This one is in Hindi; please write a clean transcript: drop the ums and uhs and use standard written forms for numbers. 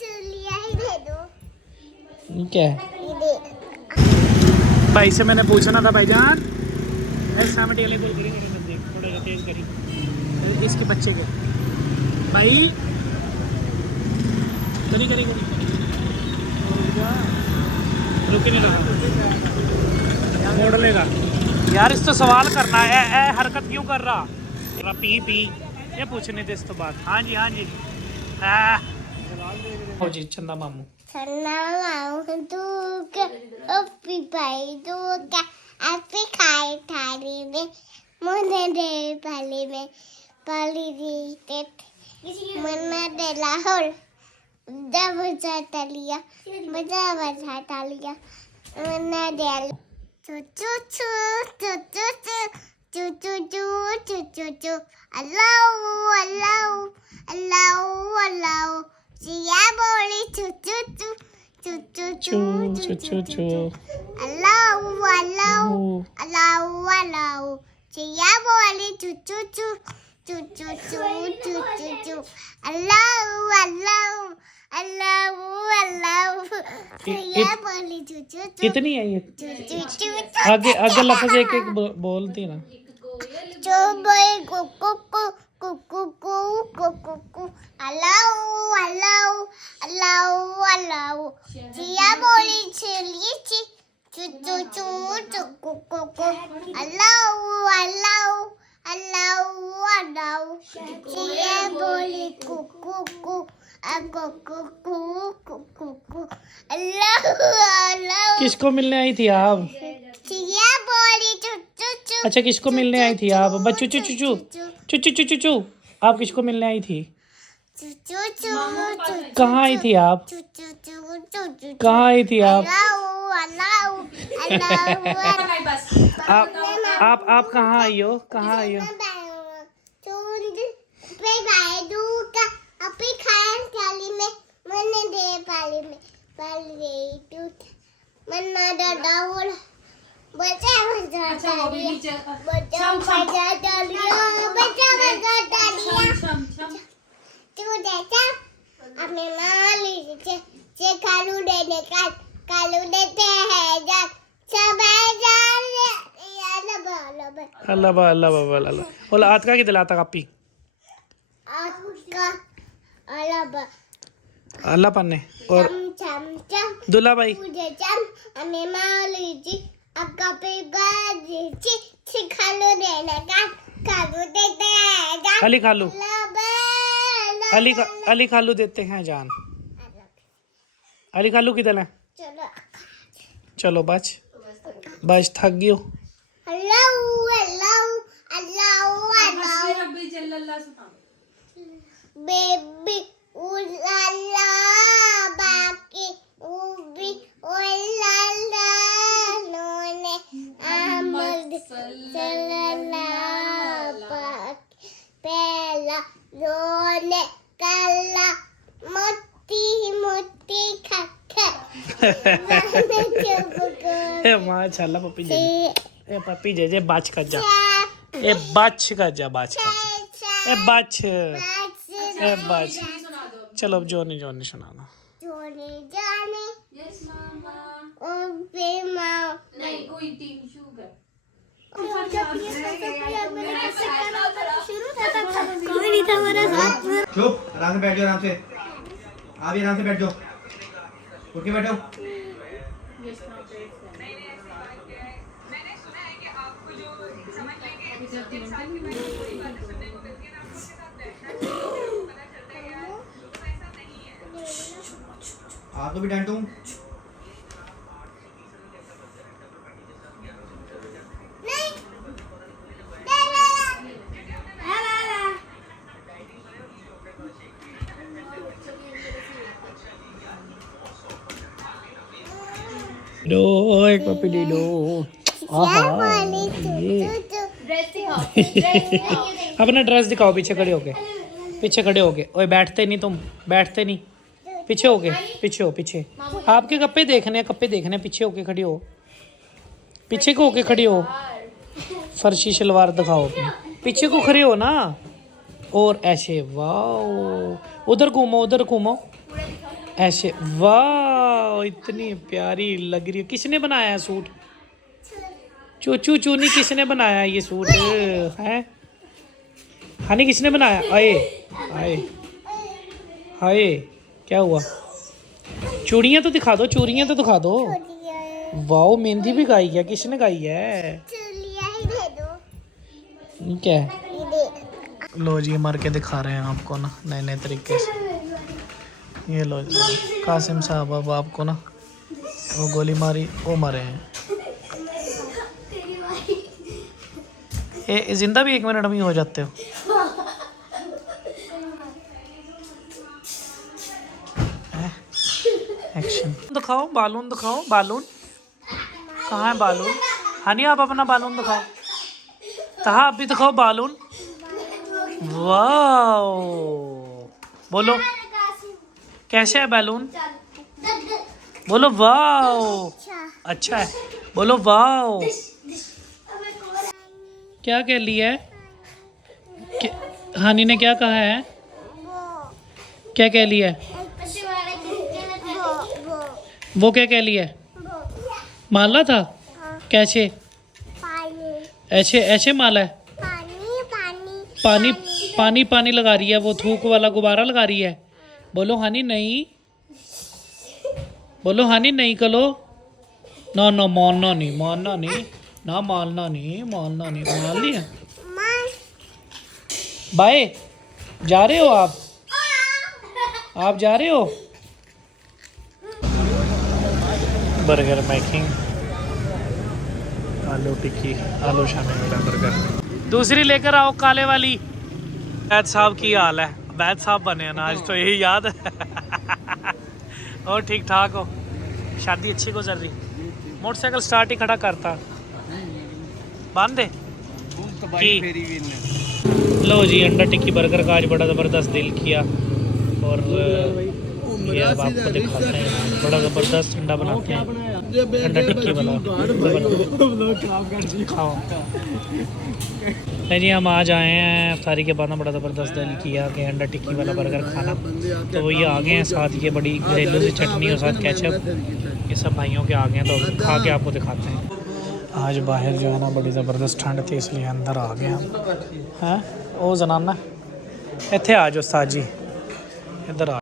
चलिए ही दे दो। क्या है? भाई से मैंने पूछना था भाईजान, ऐसा में टेली बोल करेंगे देख थोड़ा सा तेज करी इसके बच्चे के भाई करी करी करी रुक नहीं रहा मोड़ लेगा यार। इस तो सवाल करना है ए हरकत क्यों कर रहा पी पी ये पूछने थे इस तो बात। हाँ जी हाँ जी हो जी चंदा मामू खाए थाली में मुझे दे पाली में पाली दी मन्ना दे लाहौर जब बजा तालिया मन्ना दे चू चू चू चू चू चू चू चू चू चू चू अल्लाह अल्लाह अल्लाह अल्लाह सिया बोली चू चू चू चू चू चू चू चू चू अल्लाह अल्लाह अल्लाह अल्लाह सिया बोली चू चू चू चू चू चू चू चू चू अल्लाह अल्लाह अल्लाह अल्लाह सिया बोली चू चू चू इतनी है ये चू चू चू आगे आगे लफ्ज एक एक बोलती ना चो बोए कुकु कुकु कुकु अल्लाह अल्लाह अल्लाह अल्लाह जिया बोली चलिए ची चू चू चू चू कुकु अल्लाह अल्लाह अल्लाह अल्लाह जिया बोली कुकु कुकु अल्लाह अल्लाह किसको मिलने आई थी आप? जिया बोली चू चू चू अच्छा किसको मिलने आई थी आप? बच्चू चू चू चू चू चू चू चू चू आप किसको मिलने आई थी? कहाँ आई थी आप? कहाँ आई थी आप? आप कहाँ आई हो? कहाँ आई हो? बचा बचा डालिया बचा बचा डालिया बचा बचा डालिया तू देखा अपने माली से कालू देने का कालू देते हैं जान सब जान अल्लाह बा अल्लाह बा अल्लाह बोला आज का की दिलाता कापी आपका अल्लाह अल्लाह पन्ने और चम चम दुल्ला भाई मुझे चम हमें माली जी आपका पे गाजी ची खालू देने का कालू देते हैं जान अली खालू अली खालू देते हैं जान अली खालू किधर है? चलो चलो बच बच थक गयो अल्लाह अल्लाह अल्लाह अल्लाह बेबी उल्ला बाकी उबी उल्ला नोने अहमद सल्लल्लाहु पहला नोने कल्ला मोती मोती खक्के ए माशाल्लाह पप्पी जे ए पप्पी जे बाच कर जा ए बाच कर जा बाच कर जा ए बाच ए बाच चलो अब जोनी जोनी सुनाना जोने जाने यस मामा ओ बे माँ नहीं कोई टीम शुगर चुप आराम से बैठ जाओ आराम से आप भी आराम से बैठ जाओ उठ के बैठो आपको भी डांटूं दो एक पप्पी दे दो अपना ड्रेस दिखाओ पीछे खड़े होके पीछे खड़े होके ओए बैठते नहीं तुम बैठते नहीं पीछे होके पीछे हो पीछे आपके कपड़े देखने पीछे होके खड़ी हो पीछे को होके खड़ी हो फर्शी शलवार दिखाओ अपनी पीछे को खड़े हो ना और ऐसे वाओ, उधर घूमो ऐसे वाओ, इतनी प्यारी लग रही है। किसने बनाया है सूट? चूचू चूनी किसने बनाया ये सूट है? हनी किसने बनाया? आए आए हाय, क्या हुआ? चूड़ियाँ तो दिखा दो, चूड़ियाँ तो दिखा दो। वाओ, मेहंदी भी गाई है, किसने गाई है? क्या है? लो जी, मार के दिखा रहे हैं आपको ना नए नए तरीके से। ये लो जी, कासिम साहब अब आपको ना वो गोली मारी, वो मरे हैं। ये जिंदा भी 1 मिनट में ही हो जाते हो। एक्शन दिखाओ, बालून दिखाओ, बालून कहाँ है? बालून हनी, आप अपना बालून दिखाओ। तहा आप भी दिखाओ बालून। वाओ, बोलो कैसे है बैलून? बोलो वाओ, अच्छा है। बोलो वाओ। क्या कह लिया है? हानी ने क्या कहा है? क्या कह लिया है? वो क्या कह लिया है? माला था? कैसे? ऐसे ऐसे माला है? पानी पानी पानी लगा रही है, वो थूक वाला गुब्बारा लगा रही है। बोलो हानी नहीं, बोलो हानी नहीं करो। ना ना, मानना नहीं, मानना नहीं ना, मानना नहीं, मानना नहीं। मान लिया। बाय, जा रहे हो आप जा रहे हो? बर्गर मेकिंग, आलू टिक्की, आलू शामी वाला बर्गर। दूसरी लेकर आओ, काले वाली। वैद साहब की हाल है, वैद साहब बने हैं ना आज, तो यही याद है। और ठीक ठाक हो? शादी अच्छी गुजर रही? मोटरसाइकिल स्टार्ट ही खड़ा करता, बांध दे की। लो जी, अंडा टिक्की बर्गर का आज बड़ा ज़बरदस्त दिल किया, और ये अब आपको दिखाते हैं। बड़ा ज़बरदस्त अंडा बनाते हैं, अंडा टिक्की वाला। खाओ। नहीं जी, हम आज आए हैं अफ्तारी के बाद ना, बड़ा ज़बरदस्त दिल किया कि अंडा टिक्की वाला बर्गर खाना। तो वो ये आ गए हैं, साथ ये बड़ी घरेलू सी चटनी और साथ केचप, ये सब भाइयों के आ गए हैं, तो खा के आपको दिखाते हैं। आज बाहर जो है ना बड़ी ज़बरदस्त ठंड थी, इसलिए अंदर आ गए हम। हैं वो जनाना इत्थे आ जाओ, उस्ताद जी इधर आ।